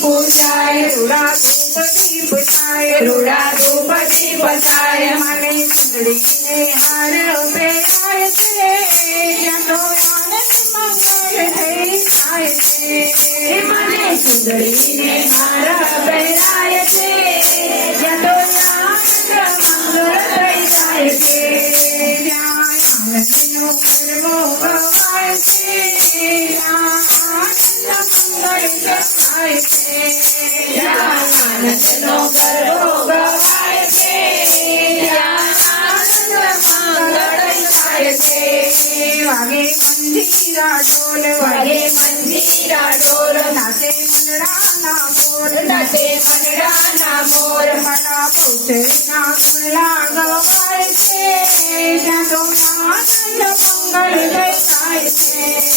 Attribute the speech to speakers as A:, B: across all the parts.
A: पुसाय रुडा गोपदी पुसाय रुडा गोपदी पसाय मने सुंदरीने हार पेराय ते जनो आनंद मंगल हे आय ते मने सुंदरीने हार વાગે મંજીરા ઢોલ વાગે મંજીરા ઢોલ નાચે મનડાના મોર નાચે મનડાના મોર મારા પૌત્રના કુળલા ગવાય છે ત્યાં તો આનંદ મંગળ થાય છે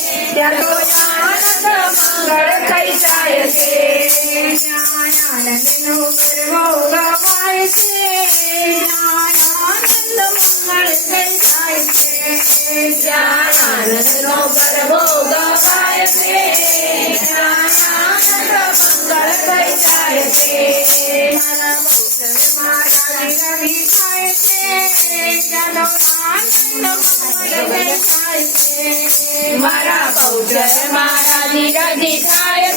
A: ત્યાં તો જ્ઞાનાનંદ મંગળ થઈ જાય છે. જ્ઞાનાનંદનો ગરવો ગવાય છે. જ્ઞાનાનંદ મંગળ થઈ જાય છે. જ્ઞાનાનંદનો ગરવો ગવાય મારા પૌત્ર મારા નિરધિ થાય